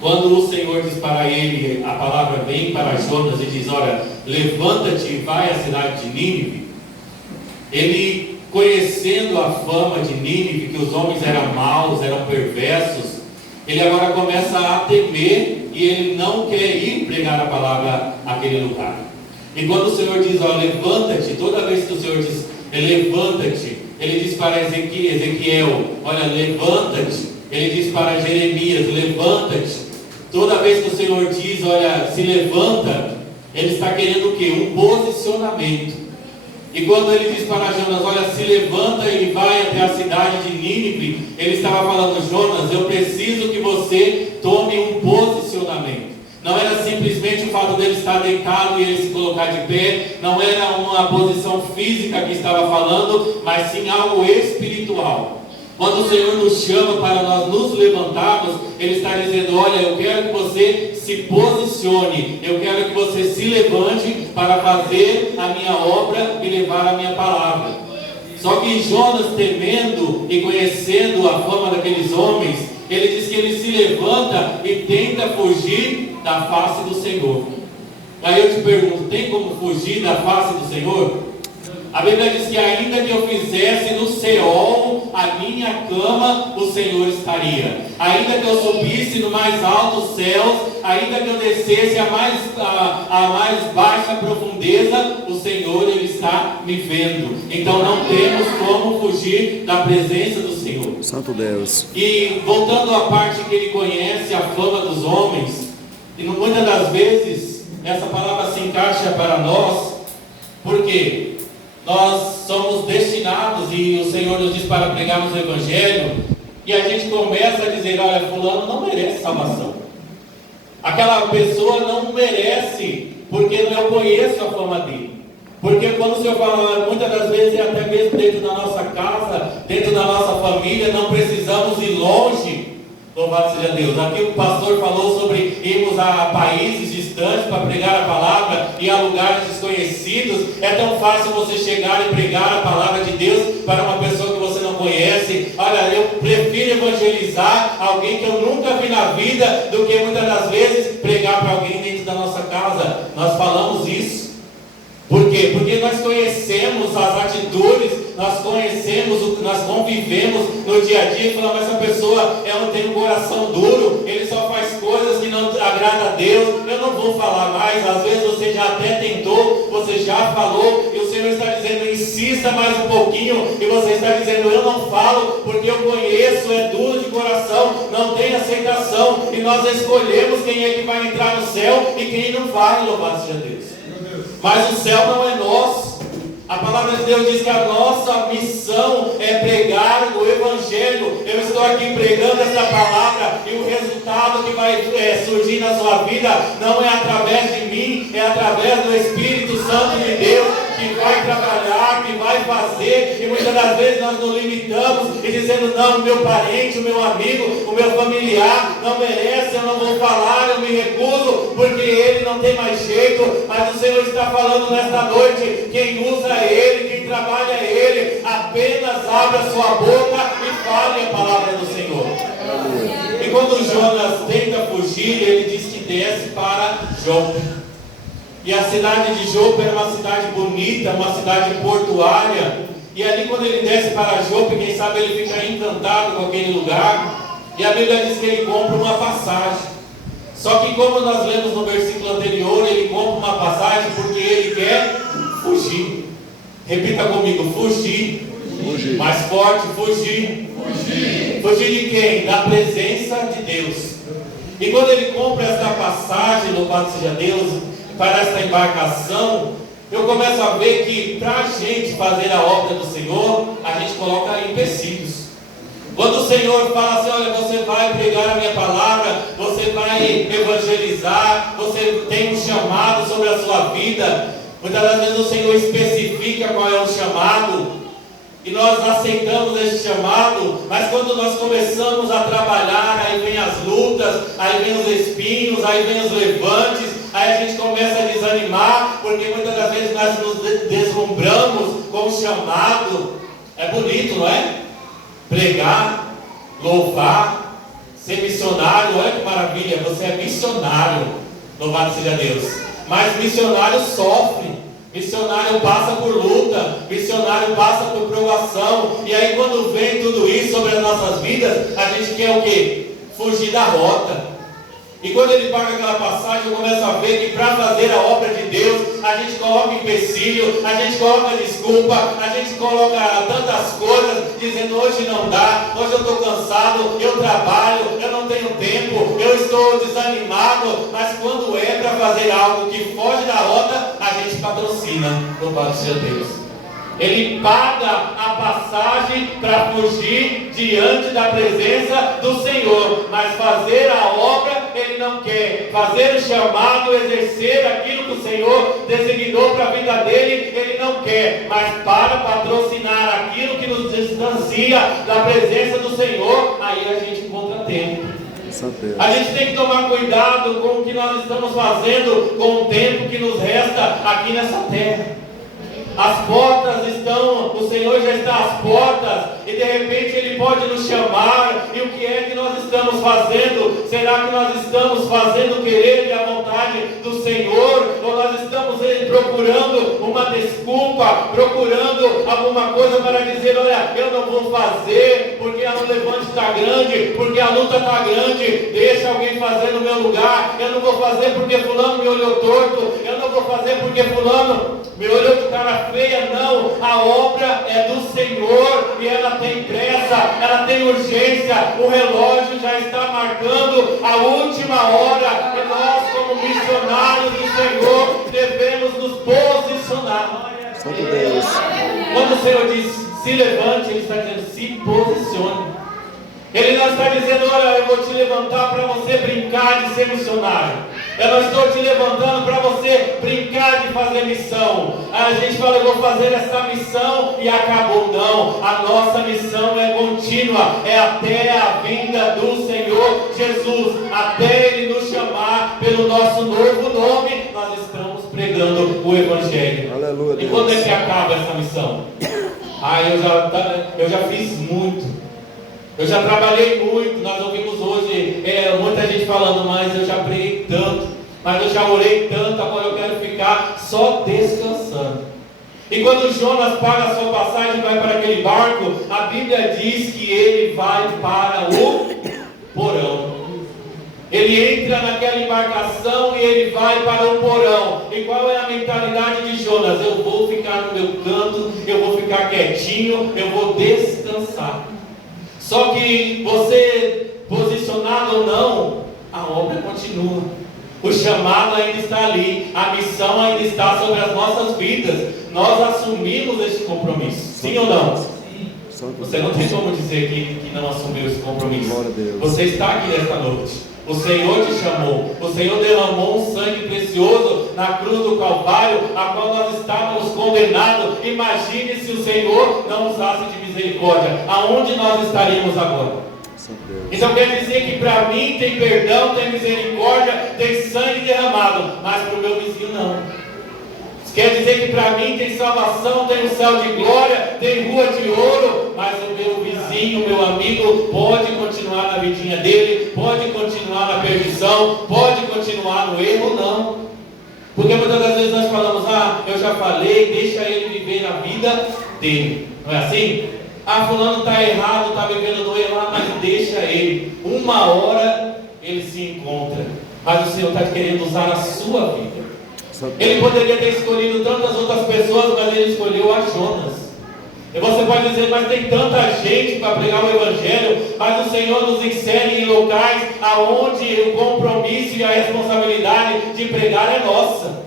Quando o Senhor diz para ele, a palavra vem para Jonas e diz: olha, levanta-te e vai à cidade de Nínive. Ele, conhecendo a fama de Nínive, que os homens eram maus, eram perversos, ele agora começa a temer e ele não quer ir pregar a palavra àquele lugar. E quando o Senhor diz: ó, levanta-te, toda vez que o Senhor diz levanta-te, ele diz para Ezequiel: olha, levanta-te. Ele diz para Jeremias: levanta-te. Toda vez que o Senhor diz: olha, se levanta, ele está querendo o quê? Um posicionamento. E quando ele diz para Jonas: olha, se levanta e vai até a cidade de Nínive, ele estava falando: Jonas, eu preciso que você tome um posicionamento. Não era simplesmente o fato dele estar deitado e ele se colocar de pé, não era uma posição física que estava falando, mas sim algo espiritual. Quando o Senhor nos chama para nós nos levantarmos, Ele está dizendo: olha, eu quero que você se posicione, eu quero que você se levante para fazer a minha obra e levar a minha palavra. Só que Jonas, temendo e conhecendo a fama daqueles homens, ele diz que ele se levanta e tenta fugir da face do Senhor. Aí eu te pergunto: tem como fugir da face do Senhor? A Bíblia diz que ainda que eu fizesse no Seol a minha cama, o Senhor estaria. Ainda que eu subisse no mais alto céus, ainda que eu descesse a mais baixa profundeza, o Senhor, Ele está me vendo. Então não temos como fugir da presença do Senhor. Santo Deus. E voltando à parte que Ele conhece a fama dos homens, e muitas das vezes essa palavra se encaixa para nós, porque nós somos destinados, e o Senhor nos diz para pregarmos o Evangelho, e a gente começa a dizer: olha, fulano não merece salvação, aquela pessoa não merece, porque eu conheço a fama dele. Porque quando o Senhor fala, muitas das vezes, até mesmo dentro da nossa casa, dentro da nossa família, não precisamos ir longe. Louvado seja Deus. Aqui o pastor falou sobre irmos a países distantes para pregar a palavra e a lugares desconhecidos. É tão fácil você chegar e pregar a palavra de Deus para uma pessoa que você não conhece. Olha, eu prefiro evangelizar alguém que eu nunca vi na vida do que muitas das vezes pregar para alguém dentro da nossa casa. Nós falamos isso. Por quê? Porque nós conhecemos as atitudes, nós conhecemos, nós convivemos no dia a dia e falamos: essa pessoa, ela tem um coração duro, ele só faz coisas que não agradam a Deus. Eu não vou falar mais. Às vezes você já até tentou, você já falou, e o Senhor está dizendo: insista mais um pouquinho, e você está dizendo: eu não falo, porque eu conheço, é duro de coração, não tem aceitação, e nós escolhemos quem é que vai entrar no céu e quem não vai. Louvado seja Deus. Mas o céu não é nosso. A palavra de Deus diz que a nossa missão é pregar o Evangelho. Eu estou aqui pregando essa palavra, e o resultado que vai surgir na sua vida não é através de mim, é através do Espírito Santo de Deus, que vai trabalhar, que vai fazer. E muitas das vezes nós nos limitamos e dizendo: não, o meu parente, o meu amigo, o meu familiar não merece, eu não vou falar, eu me recuso, porque ele não tem mais jeito. Mas o Senhor está falando nesta noite: quem usa é Ele, quem trabalha é Ele. Apenas abra a sua boca e fale a palavra do Senhor. E quando Jonas tenta fugir, ele diz que desce para Jope. E a cidade de Jope era uma cidade bonita, uma cidade portuária. E ali, quando ele desce para Jope, quem sabe ele fica encantado com aquele lugar. E a Bíblia diz que ele compra uma passagem. Só que, como nós lemos no versículo anterior, ele compra uma passagem porque ele quer fugir. Repita comigo: fugir. Fugir. Mais forte: fugir. Fugir. Fugir de quem? Da presença de Deus. E quando ele compra esta passagem, louvado seja Deus, para esta embarcação, eu começo a ver que para a gente fazer a obra do Senhor, a gente coloca empecilhos. Quando o Senhor fala assim: olha, você vai pregar a minha palavra, você vai evangelizar, você tem um chamado sobre a sua vida. Muitas das vezes o Senhor especifica qual é o chamado, e nós aceitamos esse chamado, mas quando nós começamos a trabalhar, aí vem as lutas, aí vem os espinhos, aí vem os levantes, aí a gente começa a desanimar, porque muitas das vezes nós nos deslumbramos com o chamado. É bonito, não é? Pregar, louvar, Ser missionário, olha que maravilha, você é missionário, louvado seja Deus. Mas missionário sofre, missionário passa por luta, missionário passa por provação. E aí quando vem tudo isso sobre as nossas vidas, a gente quer o quê? Fugir da rota. E quando ele paga aquela passagem, eu começo a ver que para fazer a obra de Deus, a gente coloca empecilho, a gente coloca desculpa, a gente coloca tantas coisas, dizendo hoje não dá, hoje eu estou cansado, eu trabalho, eu não tenho tempo, eu estou desanimado. Mas quando é para fazer algo que foge da rota, a gente patrocina, louvado seja Deus. Ele paga a passagem para fugir diante da presença do Senhor, mas fazer a obra ele não quer. Fazer o chamado, exercer aquilo que o Senhor designou para a vida dele, ele não quer. Mas para patrocinar aquilo que nos distancia da presença do Senhor, aí a gente encontra tempo. A gente tem que tomar cuidado com o que nós estamos fazendo com o tempo que nos resta aqui nessa terra. As portas estão, o Senhor já está às portas, e de repente Ele pode nos chamar. E o que é que nós estamos fazendo? Será que nós estamos fazendo querer e a vontade do Senhor? Ou nós estamos procurando uma desculpa, procurando alguma coisa para dizer, olha, eu não vou fazer, porque o levante está grande, porque a luta está grande, deixa alguém fazer no meu lugar. Eu não vou fazer porque fulano me olhou torto, eu não vou fazer porque fulano me olhou de cara feia. Não, a obra é do Senhor e ela tem pressa, ela tem urgência. O relógio já está marcando a última hora e nós, como missionários do Senhor, devemos nos posicionar. Santo Deus. Quando o Senhor diz se levante, Ele está dizendo se posicione. Ele não está dizendo, olha, eu vou te levantar para você brincar de ser missionário. Eu não estou te levantando para você brincar de fazer missão. A gente fala, eu vou fazer essa missão e acabou. Não, a nossa missão é contínua, é até a vinda do Senhor Jesus. Até Ele nos chamar pelo nosso novo nome, nós estamos pregando o Evangelho. Aleluia, e quando é que acaba essa missão? Eu já fiz muito. Eu já trabalhei muito, nós ouvimos hoje muita gente falando, mas eu já preguei tanto, mas eu já orei tanto, agora eu quero ficar só descansando. E quando Jonas paga a sua passagem e vai para aquele barco, a Bíblia diz que ele vai para o porão. Ele entra naquela embarcação e ele vai para o porão. E qual é a mentalidade de Jonas? Eu vou ficar no meu canto, eu vou ficar quietinho, eu vou descansar. Só que você, posicionado ou não, a obra continua. O chamado ainda está ali. A missão ainda está sobre as nossas vidas. Nós assumimos esse compromisso. Sim ou não? Você não tem como dizer que não assumiu esse compromisso. Você está aqui nesta noite. O Senhor te chamou. O Senhor derramou um sangue precioso na cruz do Calvário, a qual nós estávamos condenados. Imagine se o Senhor não usasse de misericórdia. Aonde nós estaríamos agora? Então quer dizer que para mim tem perdão, tem misericórdia, tem sangue derramado, mas para o meu vizinho não. Quer dizer que para mim tem salvação, tem um céu de glória, tem rua de ouro, mas o meu vizinho, o meu amigo, pode continuar na vidinha dele, pode continuar na perdição, pode continuar no erro, não. Porque muitas das vezes nós falamos, eu já falei, deixa ele viver a vida dele. Não é assim? Fulano está errado, está vivendo no erro, mas deixa ele. Uma hora ele se encontra. Mas o Senhor está querendo usar a sua vida. Ele poderia ter escolhido tantas outras pessoas, mas ele escolheu a Jonas. E você pode dizer, mas tem tanta gente para pregar o Evangelho, mas o Senhor nos insere em locais aonde o compromisso e a responsabilidade de pregar é nossa.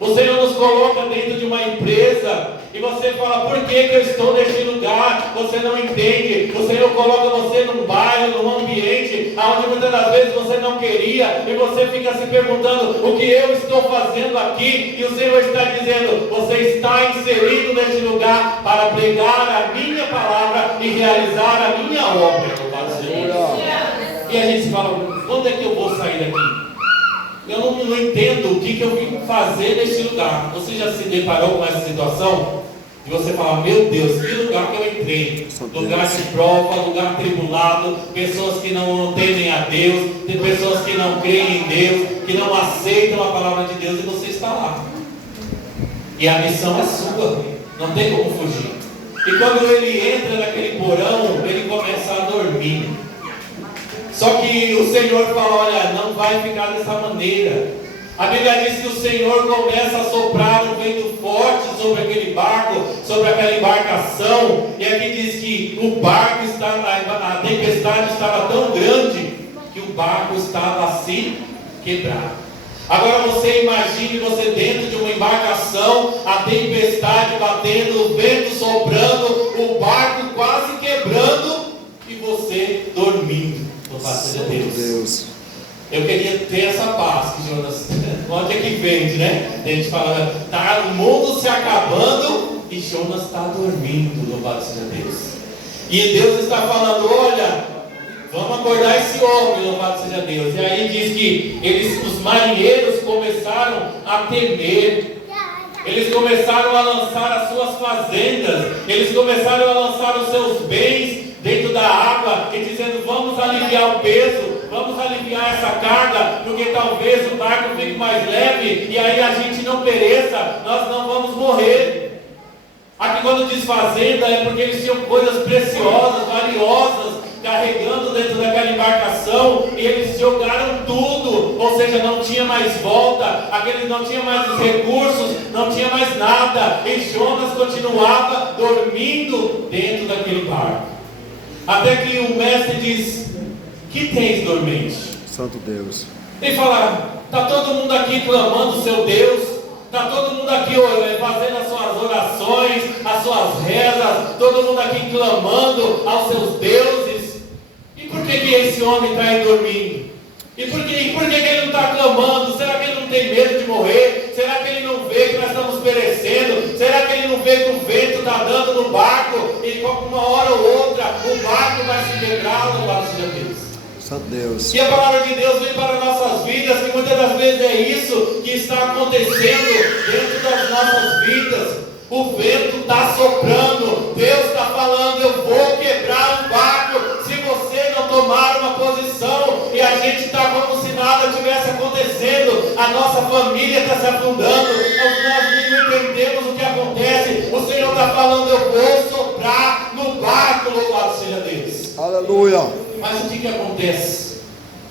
O Senhor nos coloca dentro de uma empresa e você fala, por que eu estou neste lugar? Você não entende. O Senhor coloca você num bairro, num ambiente onde muitas das vezes você não queria, e você fica se perguntando, o que eu estou fazendo aqui? E o Senhor está dizendo, você está inserido neste lugar para pregar a minha palavra e realizar a minha obra. E a gente fala, quando é que eu vou sair daqui? Eu não entendo o que eu vim fazer neste lugar. Você já se deparou com essa situação? De você falar, meu Deus, que lugar que eu entrei. Lugar de prova, lugar tribulado, pessoas que não temem a Deus, tem pessoas que não creem em Deus, que não aceitam a palavra de Deus, e você está lá. E a missão é sua, não tem como fugir. E quando ele entra naquele porão, ele começa a dormir. Só que o Senhor fala, olha, não vai ficar dessa maneira. A Bíblia diz que o Senhor começa a soprar um vento forte sobre aquele barco, sobre aquela embarcação, e aqui diz que o barco a tempestade estava tão grande que o barco estava a se quebrar. Agora você imagine você dentro de uma embarcação, a tempestade batendo, o vento soprando, o barco quase quebrando e você dormindo. Louvado seja Deus. Eu queria ter essa paz que Jonas, onde é que vende, né? A gente fala, tá o mundo se acabando e Jonas está dormindo, louvado seja Deus. E Deus está falando, olha, vamos acordar esse homem, louvado seja Deus. E aí diz que os marinheiros começaram a temer. Eles começaram a lançar as suas fazendas, eles começaram a lançar os seus bens dentro da água, e dizendo, vamos aliviar o peso, vamos aliviar essa carga, porque talvez o barco fique mais leve, e aí a gente não pereça, nós não vamos morrer. Aqui quando diz fazenda, é porque eles tinham coisas preciosas, valiosas, carregando dentro daquela embarcação, e eles jogaram tudo, ou seja, não tinha mais volta, aqueles não tinham mais os recursos, não tinha mais nada, e Jonas continuava dormindo dentro daquele barco, até que o mestre diz, que tens, dormente? Santo Deus. Ele fala, está todo mundo aqui clamando o seu Deus, está todo mundo aqui fazendo as suas orações, as suas rezas, todo mundo aqui clamando aos seus deuses. E por que esse homem está aí dormindo? E por que ele não está clamando? Será que ele não tem medo de morrer? Será que ele não vê que nós estamos perecendo? Será que ele não vê que o vento está dando no barco? E uma hora ou outra o barco vai se quebrar, louvado seja Deus. Santo Deus. E a palavra de Deus vem para nossas vidas, que muitas das vezes é isso que está acontecendo dentro das nossas vidas. O vento está soprando, Deus está falando, eu vou quebrar o barco se você não tomar uma posição, e a gente está como se nada tivesse acontecendo, a nossa família está se afundando, nós não entendemos o que acontece, o Senhor está falando, eu vou soprar no barco, louvado seja Deus. Aleluia. Mas o que acontece?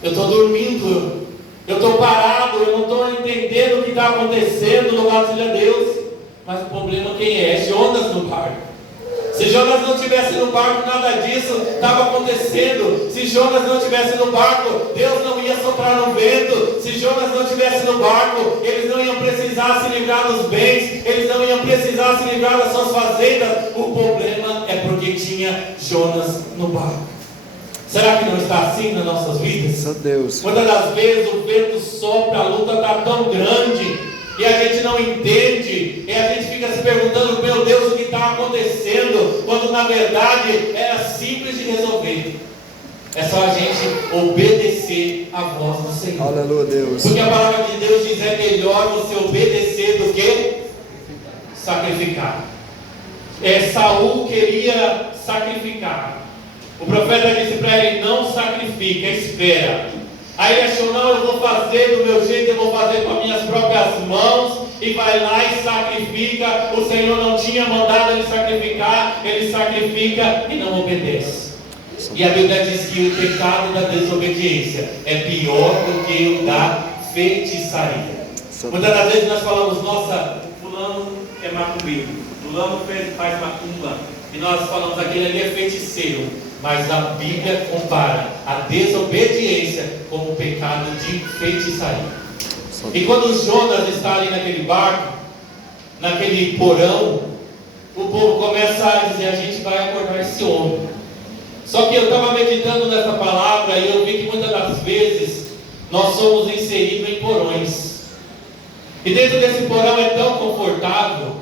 Eu estou dormindo, eu estou parado, eu não estou entendendo o que está acontecendo, louvado seja Deus. Mas o problema quem é? É Jonas no barco. Se Jonas não estivesse no barco, nada disso estava acontecendo. Se Jonas não estivesse no barco, Deus não ia soprar no vento. Se Jonas não estivesse no barco, eles não iam precisar se livrar dos bens, eles não iam precisar se livrar das suas fazendas. O problema é porque tinha Jonas no barco. Será que não está assim nas nossas vidas? Santo Deus. Muitas das vezes o vento sopra, a luta está tão grande, e a gente não entende, e a gente fica se perguntando, meu Deus, o que está acontecendo, quando na verdade era simples de resolver. É só a gente obedecer a voz do Senhor. Aleluia, Deus. Porque a palavra de Deus diz, é melhor você obedecer do que sacrificar. Saul queria sacrificar. O profeta disse para ele, não sacrifica, espera. Aí ele achou, não, eu vou fazer do meu jeito, eu vou fazer com as minhas próprias mãos, e vai lá e sacrifica. O Senhor não tinha mandado ele sacrifica e não obedece. E a Bíblia diz que o pecado da desobediência é pior do que o da feitiçaria. Muitas das vezes nós falamos, nossa, fulano é macumbeiro, fulano faz macumba, e nós falamos, aquele ali é feiticeiro. Mas a Bíblia compara a desobediência com o pecado de feitiçaria. E quando Jonas está ali naquele barco, naquele porão, o povo começa a dizer, a gente vai acordar esse homem. Só que eu estava meditando nessa palavra e eu vi que muitas das vezes nós somos inseridos em porões. E dentro desse porão é tão confortável,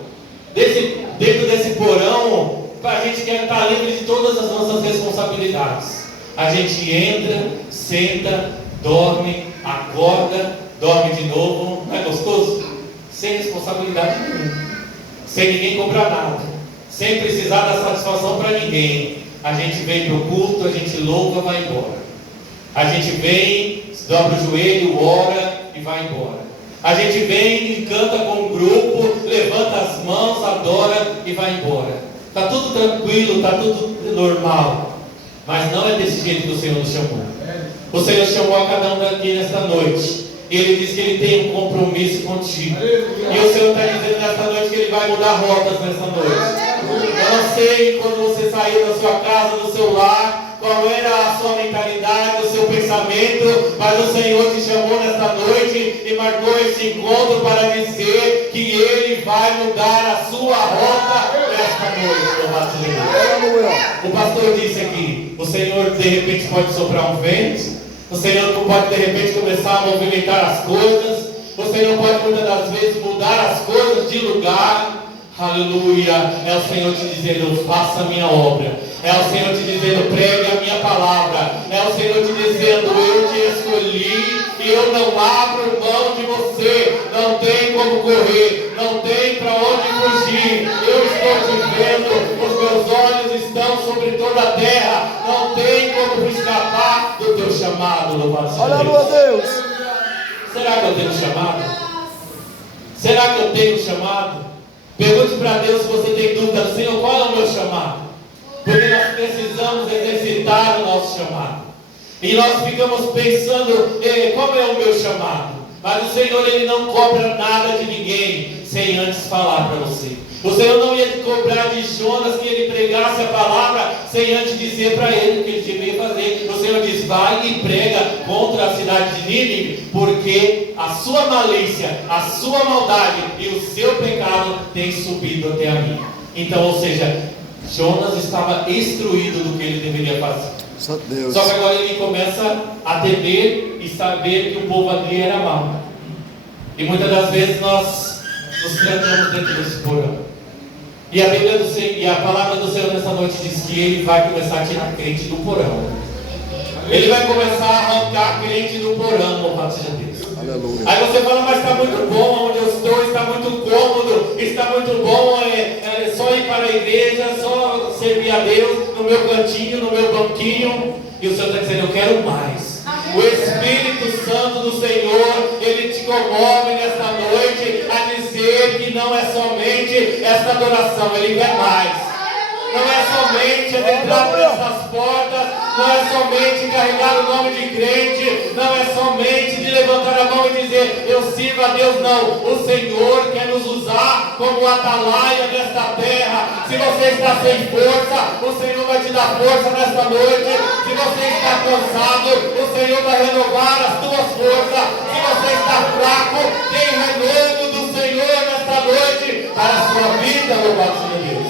dentro desse porão, a gente quer estar livre de todas as nossas responsabilidades. A gente entra, senta, dorme, acorda, dorme de novo, não é gostoso? Sem responsabilidade nenhuma, sem ninguém cobrar nada. sem precisar dar satisfação para ninguém. A gente vem para o culto, a gente louva, vai embora. A gente vem, dobra o joelho, ora e vai embora. A gente vem e canta com um grupo, levanta as mãos, adora e vai embora. Está tudo tranquilo, está tudo normal. Mas não é desse jeito que o Senhor nos chamou. O Senhor chamou a cada um daqui nesta noite. E Ele diz que Ele tem um compromisso contigo. E o Senhor está dizendo nesta noite que Ele vai mudar rotas nesta noite. Eu não sei quando você saiu da sua casa, do seu lar, qual era a sua mentalidade, o seu pensamento, mas o Senhor te chamou nesta noite e marcou esse encontro para dizer que Ele vai mudar a sua rota nesta noite. O pastor disse aqui, o Senhor de repente pode soprar um vento, o Senhor pode de repente começar a movimentar as coisas, o Senhor pode muitas das vezes mudar as coisas de lugar. Aleluia, é o Senhor te dizendo, faça a minha obra. É o Senhor te dizendo, pregue a minha palavra. É o Senhor te dizendo, eu te escolhi e eu não abro mão de você. Não tem como correr, não tem para onde fugir. Eu estou te vendo, os meus olhos estão sobre toda a terra. Não tem como escapar do teu chamado, louvado seja Deus. Será que eu tenho chamado? Será que eu tenho chamado? Pergunte para Deus se você tem dúvida, Senhor, qual é o meu chamado? Porque nós precisamos exercitar o nosso chamado. E nós ficamos pensando, qual é o meu chamado? Mas o Senhor, Ele não cobra nada de ninguém sem antes falar para você. O Senhor não ia cobrar de Jonas que ele pregasse a palavra sem antes dizer para ele o que ele devia fazer. O Senhor diz, vai e prega contra a cidade de Nínive, porque a sua malícia, a sua maldade e o seu pecado têm subido até a mim. Então, ou seja, Jonas estava instruído do que ele deveria fazer. Só que agora ele começa a temer e saber que o povo ali era mau. E muitas das vezes nós nos trancamos dentro desse porão. E a Bíblia do Senhor, e a palavra do Senhor nessa noite diz que Ele vai começar a tirar crente do porão. Ele vai começar a arrancar crente do porão, louvado seja Deus. Aleluia. Aí você fala, mas está muito bom onde eu estou, está muito cômodo, está muito bom, só ir para a igreja, só servir a Deus no meu cantinho, no meu banquinho. E o Senhor está dizendo, eu quero mais. O Espírito Santo do Senhor, Ele te comove nesta noite a dizer que não é somente esta adoração, Ele quer mais. Não é somente entrar por essas portas, não é somente carregar o nome de crente, não é somente de levantar a mão e dizer, eu sirvo a Deus, não. O Senhor quer nos usar como atalaia nesta terra. Se você está sem força, o Senhor vai te dar força nesta noite. Se você está cansado, o Senhor vai renovar as tuas forças. Se você está fraco, tem renovo do Senhor nesta noite para a sua vida, louvado seja Deus.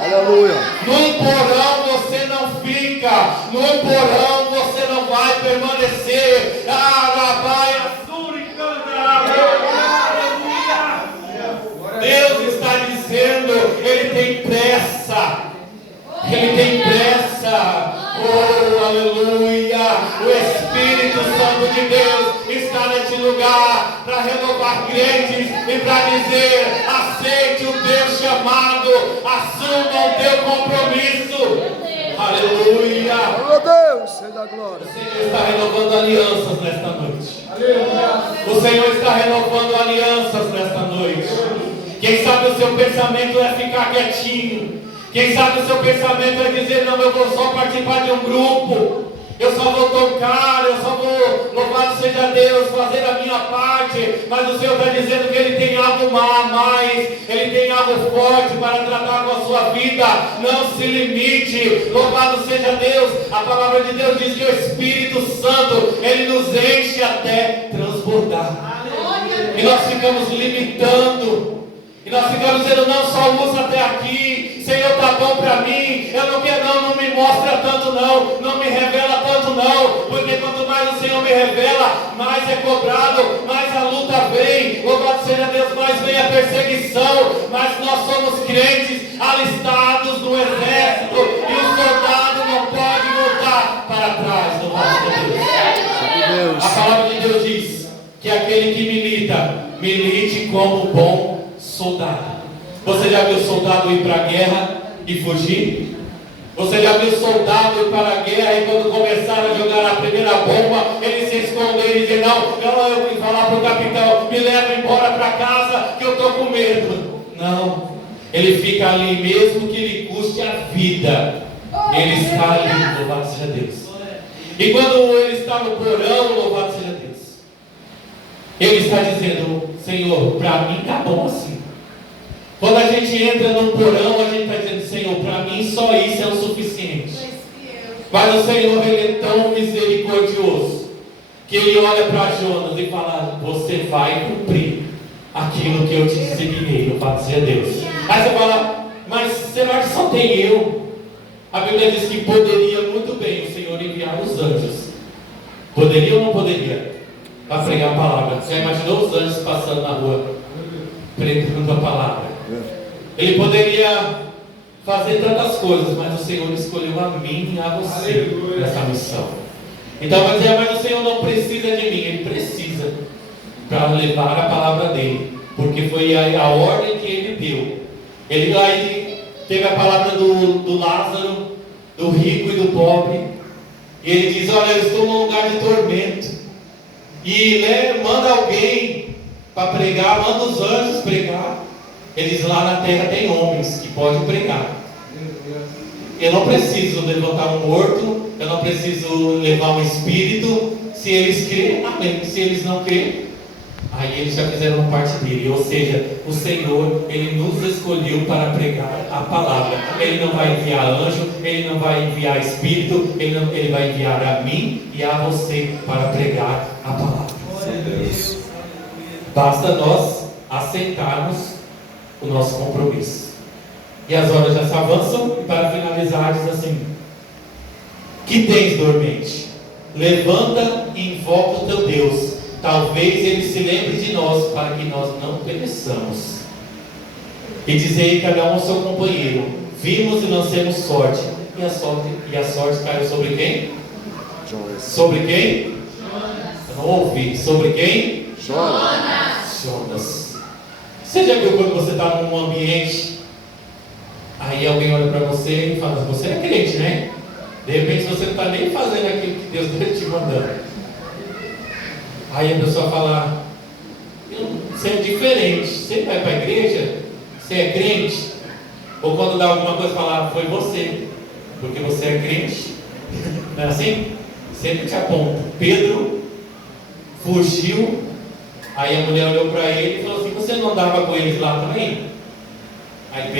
Aleluia. Num porão você não fica, num porão você não vai permanecer. Deus está dizendo, Ele tem pressa. Ele tem pressa. Oh, aleluia. O Espírito Santo de Deus está neste lugar para renovar crentes e para dizer, aceite o teu chamado, assuma o teu compromisso. Aleluia. Oh Deus, Senhor da glória. O Senhor está renovando alianças nesta noite. O Senhor está renovando alianças nesta noite. Quem sabe o seu pensamento é ficar quietinho. Quem sabe o seu pensamento é dizer, não, eu vou só participar de um grupo, eu só vou tocar, eu só vou, louvado seja Deus, fazer a minha parte. Mas o Senhor está dizendo que Ele tem algo a mais, Ele tem algo forte para tratar com a sua vida. Não se limite, louvado seja Deus. A palavra de Deus diz que o Espírito Santo, Ele nos enche até transbordar. E nós ficamos limitando. E nós ficamos dizendo, não, só usa até aqui, Senhor, está bom para mim, eu não quero não me mostra tanto não me revela tanto não, porque quanto mais o Senhor me revela, mais é cobrado, mais a luta vem, louvado seja Deus, mais vem a perseguição, mas nós somos crentes, alistados no exército, e o soldado não pode voltar para trás, louvado seja Deus. A palavra de Deus diz que aquele que milita, milite como bom soldado. Você já viu soldado ir para a guerra e fugir? Você já viu soldado ir para a guerra e quando começaram a jogar a primeira bomba, ele se escondeu e dizer, não, eu vou falar para o capitão, me leva embora para casa que eu estou com medo. Não, ele fica ali mesmo que lhe custe a vida. Ele está ali, louvado seja Deus. E quando ele está no porão, louvado seja Deus, ele está dizendo, Senhor, para mim está bom assim. Quando a gente entra no porão, a gente está dizendo, Senhor, para mim só isso é o suficiente. Mas o Senhor, Ele é tão misericordioso, que Ele olha para Jonas e fala, você vai cumprir aquilo que eu te designei, louvado seja Deus. Aí você fala, mas será que só tem eu? A Bíblia diz que poderia muito bem o Senhor enviar os anjos. Poderia ou não poderia? Para pregar a palavra. Você já imaginou os anjos passando na rua, pregando a palavra? Ele poderia fazer tantas coisas, mas o Senhor escolheu a mim e a você nessa missão. Então vai dizer, mas o Senhor não precisa de mim. Ele precisa para levar a palavra dele, porque foi a ordem que ele deu. Ele teve a palavra do Lázaro, do rico e do pobre, e ele diz, olha, eu estou num lugar de tormento, e manda alguém para pregar, manda os anjos pregar. Ele diz, lá na terra tem homens que podem pregar. Eu não preciso levantar um morto, eu não preciso levar um espírito. Se eles crerem, amém. Se eles não crerem, aí eles já fizeram parte dele. Ou seja, o Senhor, Ele nos escolheu para pregar a palavra. Ele não vai enviar anjo, Ele não vai enviar espírito, Ele vai enviar a mim e a você para pregar a palavra. Basta nós aceitarmos o nosso compromisso. E as horas já se avançam, e para finalizar diz assim, que tens dormente? Levanta e invoca o teu Deus, talvez Ele se lembre de nós, para que nós não pereçamos. E dizei cada um ao seu companheiro, vimos e lancemos sorte. E a sorte caiu sobre quem? Jonas. Sobre quem? Eu não ouvi. Sobre quem? Jonas. Você já viu quando você está num ambiente, aí alguém olha para você e fala, você é crente, né? De repente você não está nem fazendo aquilo que Deus está te mandando. Aí a pessoa fala, você é diferente, você vai para a igreja, você é crente. Ou quando dá alguma coisa, fala, foi você, porque você é crente. Não é assim? Sempre te aponta. Pedro fugiu. Aí a mulher olhou para ele e falou assim, você não andava com eles lá também? Aí Pedro